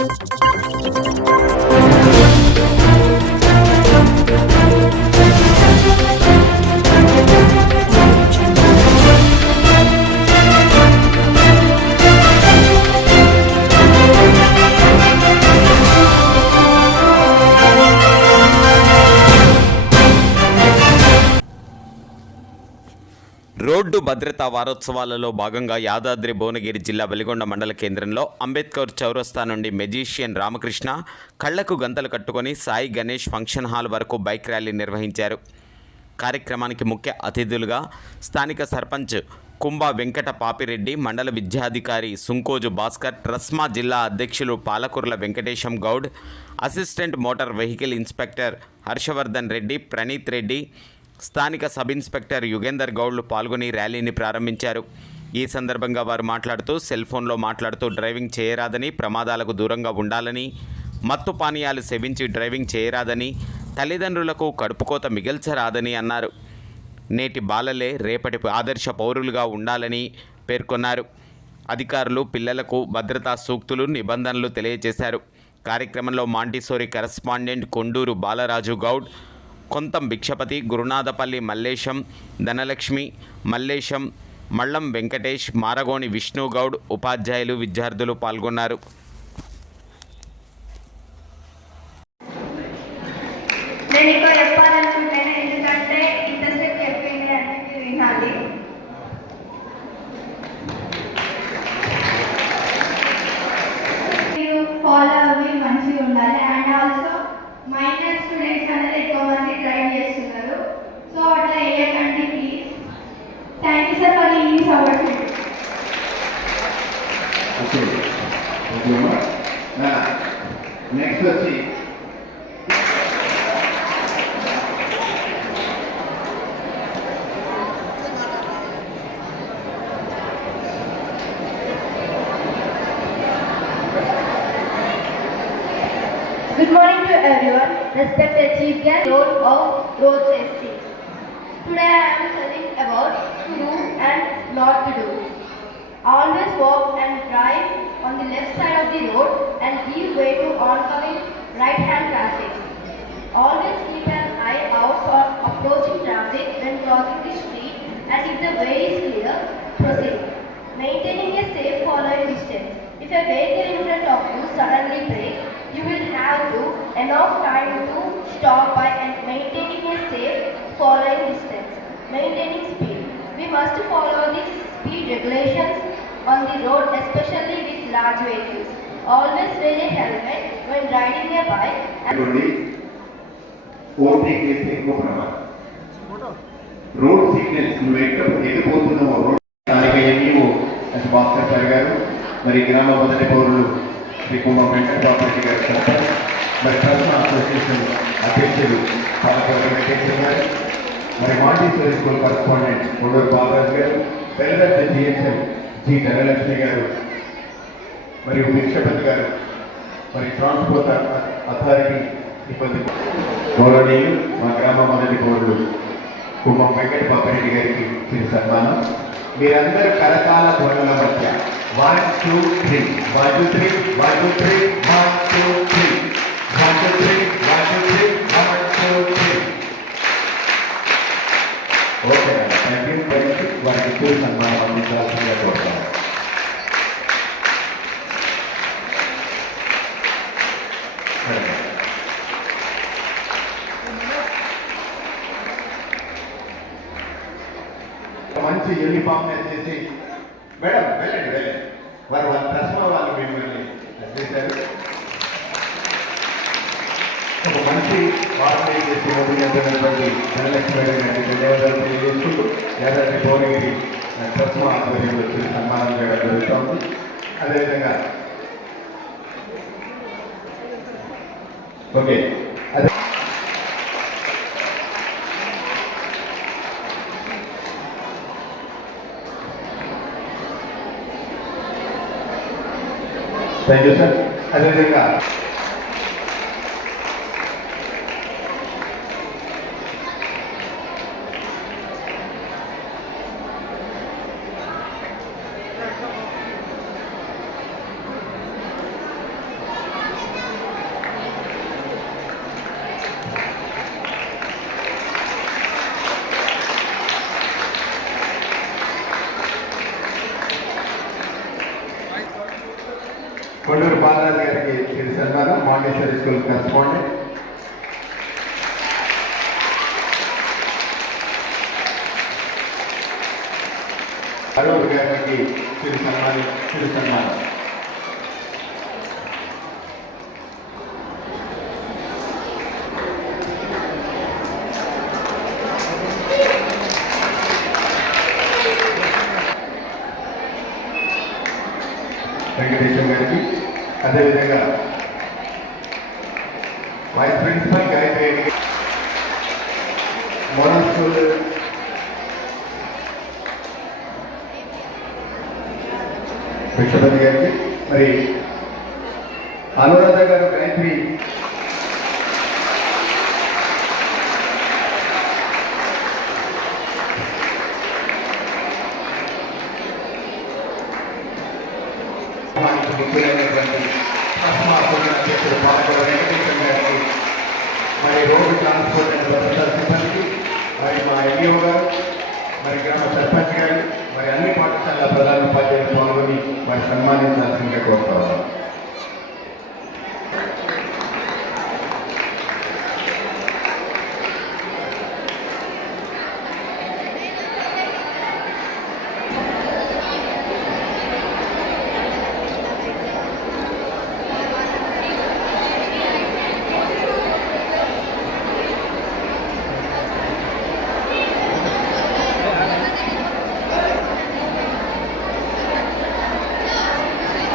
Thank you. Road భద్రతా వారోత్సవాలలో భాగంగా యాదాద్రి భువనగిరి జిల్లా వెలిగొండ మండల కేంద్రంలో అంబేద్కర్ చౌరస్తా నుండి మెజీషియన్ రామకృష్ణ కళ్ళకు గంతలు కట్టుకొని సాయి గణేష్ ఫంక్షన్ హాల్ వరకు బైక్ ర్యాలీ నిర్వహించారు. కార్యక్రమానికి ముఖ్య అతిథులుగా స్థానిక సర్పంచ్ కుంభ వెంకట పాపిరెడ్డి మండల విద్యాధికారి సుంకోజు భాస్కర్ ట్రస్మా జిల్లా అధ్యక్షులు Palakurla Venkatesham Goud assistant motor vehicle inspector Harshavardhan Reddy Praneeth Reddy స్థానిక సబ్ ఇన్స్పెక్టర్ యుగేందర్ గౌడ్లు పాల్గొని ర్యాలీని ప్రారంభించారు. ఈ సందర్భంగా వారు మాట్లాడుతూ సెల్ ఫోన్లో మాట్లాడుతూ డ్రైవింగ్ చేయరాదని ప్రమాదాలకు దూరంగా ఉండాలని మత్తు పానీయాలు సేవించి డ్రైవింగ్ చేయరాదని తల్లిదండ్రులకు కడుపుకోత మిగిల్చరాదని అన్నారు. నేటి బాలలే రేపటి ఆదర్శ పౌరులుగా ఉండాలని పేర్కొన్నారు. అధికారులు పిల్లలకు భద్రతా సూక్తులు నిబంధనలు తెలియజేశారు. కార్యక్రమంలో మాంటిసోరి కరస్పాండెంట్ కొండూరు బాలరాజు గౌడ్ కొంతం భిక్షపతి గురునాథపల్లి మల్లేశం ధనలక్ష్మి మల్లేశం మళ్ళం వెంకటేష్ మారగోని విష్ణుగౌడ్ ఉపాధ్యాయులు విద్యార్థులు పాల్గొన్నారు. ఫాలో అవి మంచిగా ఉండాలి. అండ్ ఆల్సో మైనర్ స్టూడెంట్స్ అనేది ఎక్కువ మంది డ్రైవ్ చేస్తున్నారు. సో అట్లా వేయకండి please thank you sir for English award next వచ్చి Good morning everyone. Respected Chief Guest, role of road safety. Today I am telling about to do and not to do. Always walk and drive on the left side of the road and give way to oncoming right-hand traffic. Always keep an eye out for approaching traffic when crossing the street and if the way is clear, proceed. Maintaining a safe following distance. If a vehicle in front of you suddenly brakes, you will have to enough time to stop by and maintaining a safe following distance. Maintaining speed. We must follow the speed regulations on the road, especially with large vehicles. Always wear a helmet when riding a bike and overtake చేస్తే ఇంకో ప్రమాదం road signals నువ్వు ఎక్కడ ఎదిపోతున్నావో road స్థానిక MEO Bhaskar sir గారు మరి గ్రామ మొదటి పౌరులు Shri Kumar Venkatababu Montessori school correspondent Konduru Balaraju గారు పెద్దల జిఎస్ఎం జి ధనలక్ష్మి గారు మరియు భిక్షపతి గారు మరి ట్రాన్స్పోర్ట్ అథారిటీ సిబ్బంది గౌరవనీయులు మా గ్రామ మొదటి పౌరులు కుమ్మం వెంకట పాపారెడ్డి గారికి చిరు సన్మానం. మీరందరూ కరకాల ధ్వనుల మధ్య one two three one two three one two three one two three one two three సన్మానం అందించాల్సిందిగా కోరుతాను మంచి యూనిఫామ్ చేసి మేడం వెళ్ళండి వెళ్ళండి. వారు వాళ్ళ ప్రశ్న వాళ్ళు మిమ్మల్ని చేశారు ఒక మంచి వార్త చేసి మొదలైనటువంటి ధనలక్ష్మి మేడం గారికి ధన్యవాదాలు తెలియజేస్తూ యాదాద్రి భువనగిరి ప్రశ్న ఆధ్వర్యంలో వచ్చి సన్మానం చేయడం జరుగుతోంది. అదేవిధంగా ఓకే. అదే థ్యాంక్ యూ సార్. అదేవిధంగా కొల్లూరు బాలరాజు గారికి చిరు సన్మానం మాండేశ్వరి స్కూల్ కరెస్పాండెంట్. అరూర్ గారికి చిరు సన్మానం. వెంకటేశ్వర గారికి. అదేవిధంగా వైస్ ప్రిన్సిపల్ గాయత్రి గారికి మోడల్ స్కూల్ విశ్వపతి గారికి. మరి అనురాధ గారు గాయత్రి మరి సిబ్బందికి మరి మా ఎంఈఓ గారు మరి గ్రామ సర్పంచ్ గారు మరి అన్ని పాఠశాలల ప్రధాన ఉపాధ్యాయులు పాల్గొని మరి సన్మానించాల్సిందిగా కోరుతా ఉన్నాం.